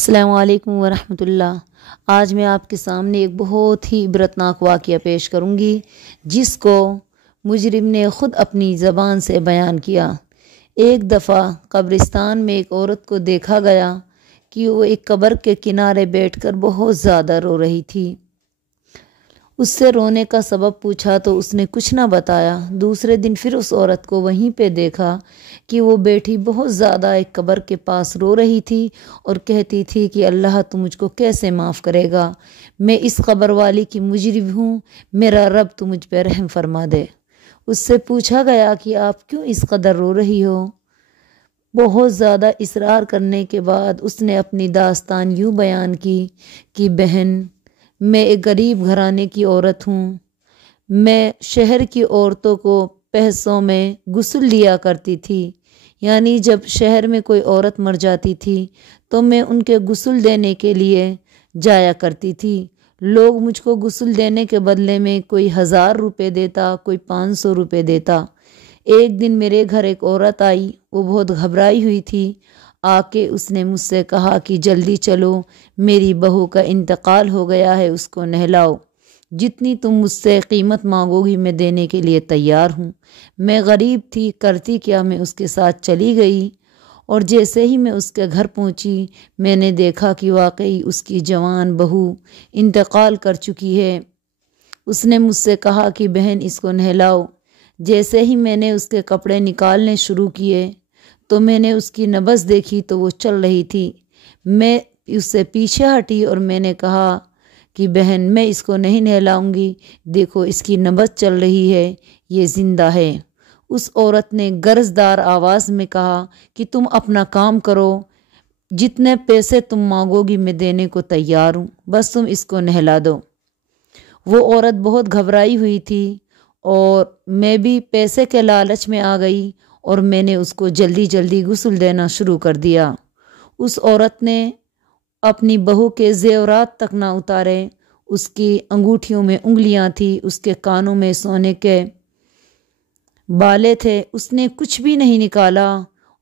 السلام علیکم ورحمۃ اللہ۔ آج میں آپ کے سامنے ایک بہت ہی عبرتناک واقعہ پیش کروں گی جس کو مجرم نے خود اپنی زبان سے بیان کیا۔ ایک دفعہ قبرستان میں ایک عورت کو دیکھا گیا کہ وہ ایک قبر کے کنارے بیٹھ کر بہت زیادہ رو رہی تھی۔ اس سے رونے کا سبب پوچھا تو اس نے کچھ نہ بتایا۔ دوسرے دن پھر اس عورت کو وہیں پہ دیکھا کہ وہ بیٹھی بہت زیادہ ایک قبر کے پاس رو رہی تھی اور کہتی تھی کہ اللہ تو مجھ کو کیسے معاف کرے گا، میں اس قبر والی کی مجرم ہوں، میرا رب تو مجھ پہ رحم فرما دے۔ اس سے پوچھا گیا کہ آپ کیوں اس قدر رو رہی ہو؟ بہت زیادہ اصرار کرنے کے بعد اس نے اپنی داستان یوں بیان کی کہ بہن، میں ایک غریب گھرانے کی عورت ہوں۔ میں شہر کی عورتوں کو پیسوں میں غسل دیا کرتی تھی، یعنی جب شہر میں کوئی عورت مر جاتی تھی تو میں ان کے غسل دینے کے لیے جایا کرتی تھی۔ لوگ مجھ کو غسل دینے کے بدلے میں کوئی 1000 روپے دیتا، کوئی 500 روپے دیتا۔ ایک دن میرے گھر ایک عورت آئی، وہ بہت گھبرائی ہوئی تھی۔ آ کے اس نے مجھ سے کہا کہ جلدی چلو، میری بہو کا انتقال ہو گیا ہے، اس کو نہلاؤ، جتنی تم مجھ سے قیمت مانگو گی میں دینے کے لیے تیار ہوں۔ میں غریب تھی، کرتی کیا، میں اس کے ساتھ چلی گئی اور جیسے ہی میں اس کے گھر پہنچی میں نے دیکھا کہ واقعی اس کی جوان بہو انتقال کر چکی ہے۔ اس نے مجھ سے کہا کہ بہن اس کو نہلاؤ۔ جیسے ہی میں نے اس کے کپڑے نکالنے شروع کیے تو میں نے اس کی نبض دیکھی تو وہ چل رہی تھی۔ میں اس سے پیچھے ہٹی اور میں نے کہا کہ بہن میں اس کو نہیں نہلاؤں گی، دیکھو اس کی نبض چل رہی ہے، یہ زندہ ہے۔ اس عورت نے غرضدار آواز میں کہا کہ تم اپنا کام کرو، جتنے پیسے تم مانگو گی میں دینے کو تیار ہوں، بس تم اس کو نہلا دو۔ وہ عورت بہت گھبرائی ہوئی تھی اور میں بھی پیسے کے لالچ میں آ گئی اور میں نے اس کو جلدی جلدی غسل دینا شروع کر دیا۔ اس عورت نے اپنی بہو کے زیورات تک نہ اتارے، اس کی انگوٹھیوں میں انگلیاں تھی، اس کے کانوں میں سونے کے بالے تھے، اس نے کچھ بھی نہیں نکالا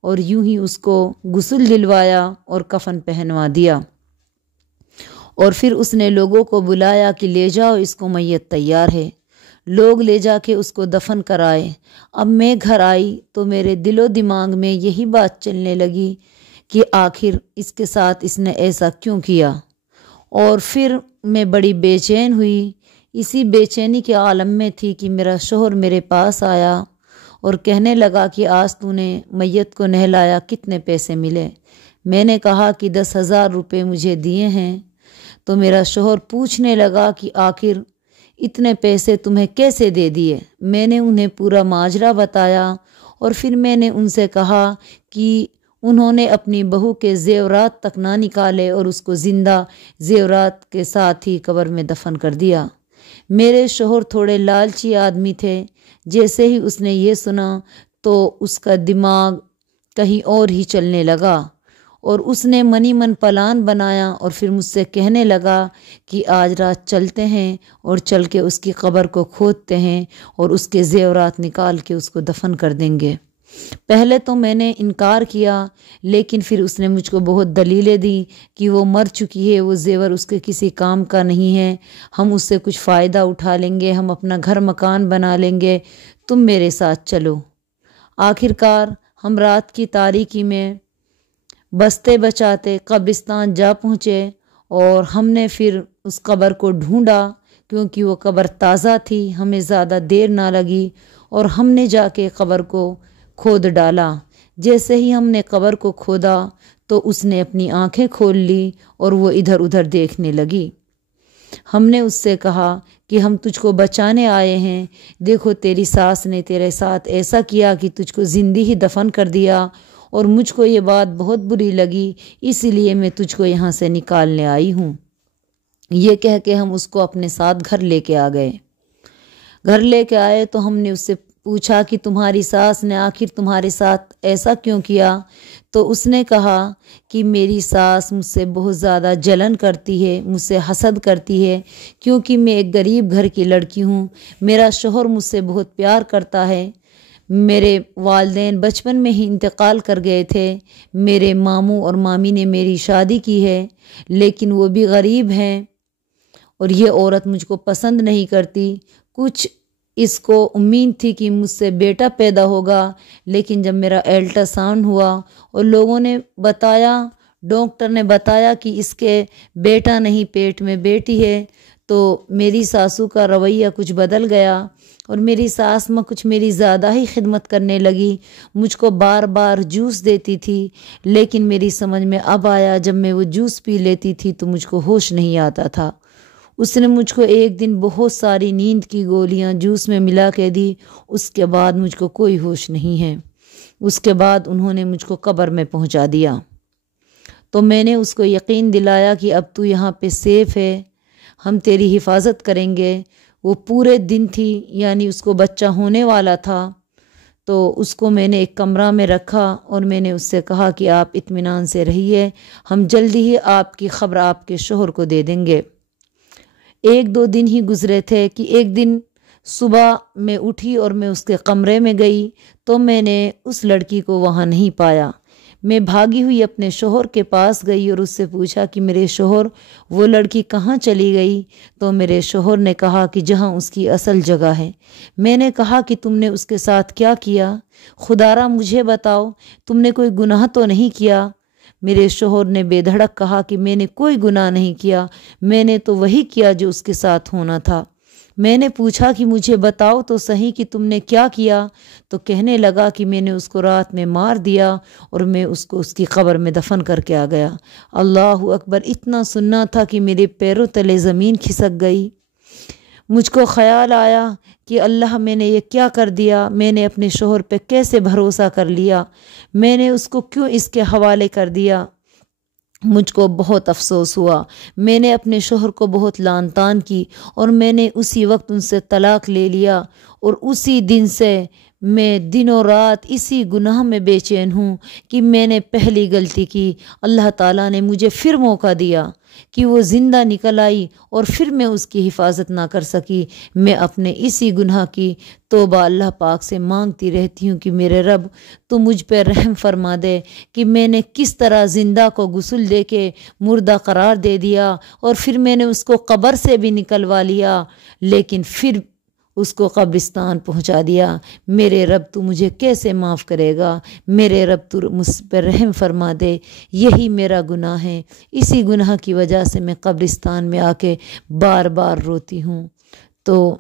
اور یوں ہی اس کو غسل دلوایا اور کفن پہنوا دیا۔ اور پھر اس نے لوگوں کو بلایا کہ لے جاؤ اس کو، میت تیار ہے۔ لوگ لے جا کے اس کو دفن کرائے۔ اب میں گھر آئی تو میرے دل و دماغ میں یہی بات چلنے لگی کہ آخر اس کے ساتھ اس نے ایسا کیوں کیا، اور پھر میں بڑی بے چین ہوئی۔ اسی بے چینی کے عالم میں تھی کہ میرا شوہر میرے پاس آیا اور کہنے لگا کہ آج تو نے میت کو نہلایا، کتنے پیسے ملے؟ میں نے کہا کہ 10,000 روپے مجھے دیے ہیں۔ تو میرا شوہر پوچھنے لگا کہ آخر اتنے پیسے تمہیں کیسے دے دیے؟ میں نے انہیں پورا ماجرا بتایا اور پھر میں نے ان سے کہا کہ انہوں نے اپنی بہو کے زیورات تک نہ نکالے اور اس کو زندہ زیورات کے ساتھ ہی قبر میں دفن کر دیا۔ میرے شوہر تھوڑے لالچی آدمی تھے، جیسے ہی اس نے یہ سنا تو اس کا دماغ کہیں اور ہی چلنے لگا اور اس نے منی من پلان بنایا اور پھر مجھ سے کہنے لگا کہ آج رات چلتے ہیں اور چل کے اس کی قبر کو کھودتے ہیں اور اس کے زیورات نکال کے اس کو دفن کر دیں گے۔ پہلے تو میں نے انکار کیا، لیکن پھر اس نے مجھ کو بہت دلیلیں دی کہ وہ مر چکی ہے، وہ زیور اس کے کسی کام کا نہیں ہے، ہم اس سے کچھ فائدہ اٹھا لیں گے، ہم اپنا گھر مکان بنا لیں گے، تم میرے ساتھ چلو۔ آخرکار ہم رات کی تاریکی میں بستے بچاتے قبرستان جا پہنچے اور ہم نے پھر اس قبر کو ڈھونڈا، کیونکہ وہ قبر تازہ تھی، ہمیں زیادہ دیر نہ لگی اور ہم نے جا کے قبر کو کھود ڈالا۔ جیسے ہی ہم نے قبر کو کھودا تو اس نے اپنی آنکھیں کھول لی اور وہ ادھر ادھر دیکھنے لگی۔ ہم نے اس سے کہا کہ ہم تجھ کو بچانے آئے ہیں، دیکھو تیری ساس نے تیرے ساتھ ایسا کیا کہ تجھ کو زندہ ہی دفن کر دیا اور مجھ کو یہ بات بہت بری لگی، اسی لیے میں تجھ کو یہاں سے نکالنے آئی ہوں۔ یہ کہہ کے ہم اس کو اپنے ساتھ گھر لے کے آ گئے۔ گھر لے کے آئے تو ہم نے اس سے پوچھا کہ تمہاری ساس نے آخر تمہارے ساتھ ایسا کیوں کیا؟ تو اس نے کہا کہ میری ساس مجھ سے بہت زیادہ جلن کرتی ہے، مجھ سے حسد کرتی ہے، کیونکہ میں ایک غریب گھر کی لڑکی ہوں، میرا شوہر مجھ سے بہت پیار کرتا ہے، میرے والدین بچپن میں ہی انتقال کر گئے تھے۔ میرے ماموں اور مامی نے میری شادی کی ہے، لیکن وہ بھی غریب ہیں اور یہ عورت مجھ کو پسند نہیں کرتی۔ کچھ اس کو امید تھی کہ مجھ سے بیٹا پیدا ہوگا، لیکن جب میرا الٹرا ساؤنڈ ہوا اور لوگوں نے بتایا، ڈاکٹر نے بتایا کہ اس کے بیٹا نہیں پیٹ میں بیٹی ہے، تو میری ساسو کا رویہ کچھ بدل گیا اور میری ساس ماں کچھ میری زیادہ ہی خدمت کرنے لگی۔ مجھ کو بار بار جوس دیتی تھی، لیکن میری سمجھ میں اب آیا جب میں وہ جوس پی لیتی تھی تو مجھ کو ہوش نہیں آتا تھا۔ اس نے مجھ کو ایک دن بہت ساری نیند کی گولیاں جوس میں ملا کے دی، اس کے بعد مجھ کو کوئی ہوش نہیں ہے۔ اس کے بعد انہوں نے مجھ کو قبر میں پہنچا دیا، تو میں نے اس کو یقین دلایا کہ اب تو یہاں پہ سیف ہے، ہم تیری حفاظت کریں گے۔ وہ پورے دن تھی، یعنی اس کو بچہ ہونے والا تھا، تو اس کو میں نے ایک کمرہ میں رکھا اور میں نے اس سے کہا کہ آپ اطمینان سے رہیے، ہم جلدی ہی آپ کی خبر آپ کے شوہر کو دے دیں گے۔ ایک دو دن ہی گزرے تھے کہ ایک دن صبح میں اٹھی اور میں اس کے کمرے میں گئی تو میں نے اس لڑکی کو وہاں نہیں پایا۔ میں بھاگی ہوئی اپنے شوہر کے پاس گئی اور اس سے پوچھا کہ میرے شوہر، وہ لڑکی کہاں چلی گئی؟ تو میرے شوہر نے کہا کہ جہاں اس کی اصل جگہ ہے۔ میں نے کہا کہ تم نے اس کے ساتھ کیا کیا؟ خدا را مجھے بتاؤ، تم نے کوئی گناہ تو نہیں کیا؟ میرے شوہر نے بے دھڑک کہا کہ میں نے کوئی گناہ نہیں کیا، میں نے تو وہی کیا جو اس کے ساتھ ہونا تھا۔ میں نے پوچھا کہ مجھے بتاؤ تو صحیح کہ تم نے کیا کیا؟ تو کہنے لگا کہ میں نے اس کو رات میں مار دیا اور میں اس کو اس کی قبر میں دفن کر کے آ گیا۔ اللہ اکبر! اتنا سننا تھا کہ میرے پیروں تلے زمین کھسک گئی۔ مجھ کو خیال آیا کہ اللہ، میں نے یہ کیا کر دیا؟ میں نے اپنے شوہر پہ کیسے بھروسہ کر لیا؟ میں نے اس کو کیوں اس کے حوالے کر دیا؟ مجھ کو بہت افسوس ہوا۔ میں نے اپنے شوہر کو بہت لعن طعن کی اور میں نے اسی وقت ان سے طلاق لے لیا، اور اسی دن سے میں دنوں رات اسی گناہ میں بے چین ہوں کہ میں نے پہلی غلطی کی۔ اللہ تعالیٰ نے مجھے پھر موقع دیا کہ وہ زندہ نکل آئی اور پھر میں اس کی حفاظت نہ کر سکی۔ میں اپنے اسی گناہ کی توبہ اللہ پاک سے مانگتی رہتی ہوں کہ میرے رب تو مجھ پہ رحم فرما دے کہ میں نے کس طرح زندہ کو غسل دے کے مردہ قرار دے دیا، اور پھر میں نے اس کو قبر سے بھی نکلوا لیا، لیکن پھر اس کو قبرستان پہنچا دیا۔ میرے رب تو مجھے کیسے معاف کرے گا؟ میرے رب تو مجھ پر رحم فرما دے، یہی میرا گناہ ہے۔ اسی گناہ کی وجہ سے میں قبرستان میں آ کے بار بار روتی ہوں۔ تو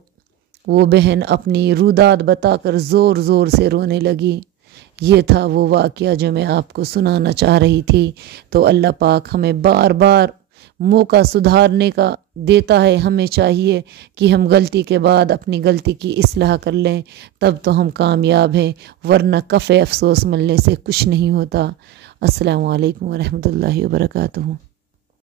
وہ بہن اپنی روداد بتا کر زور زور سے رونے لگی۔ یہ تھا وہ واقعہ جو میں آپ کو سنانا چاہ رہی تھی۔ تو اللہ پاک ہمیں بار بار موقع سدھارنے کا دیتا ہے، ہمیں چاہیے کہ ہم غلطی کے بعد اپنی غلطی کی اصلاح کر لیں، تب تو ہم کامیاب ہیں، ورنہ کفِ افسوس ملنے سے کچھ نہیں ہوتا۔ السلام علیکم ورحمۃ اللہ وبرکاتہ۔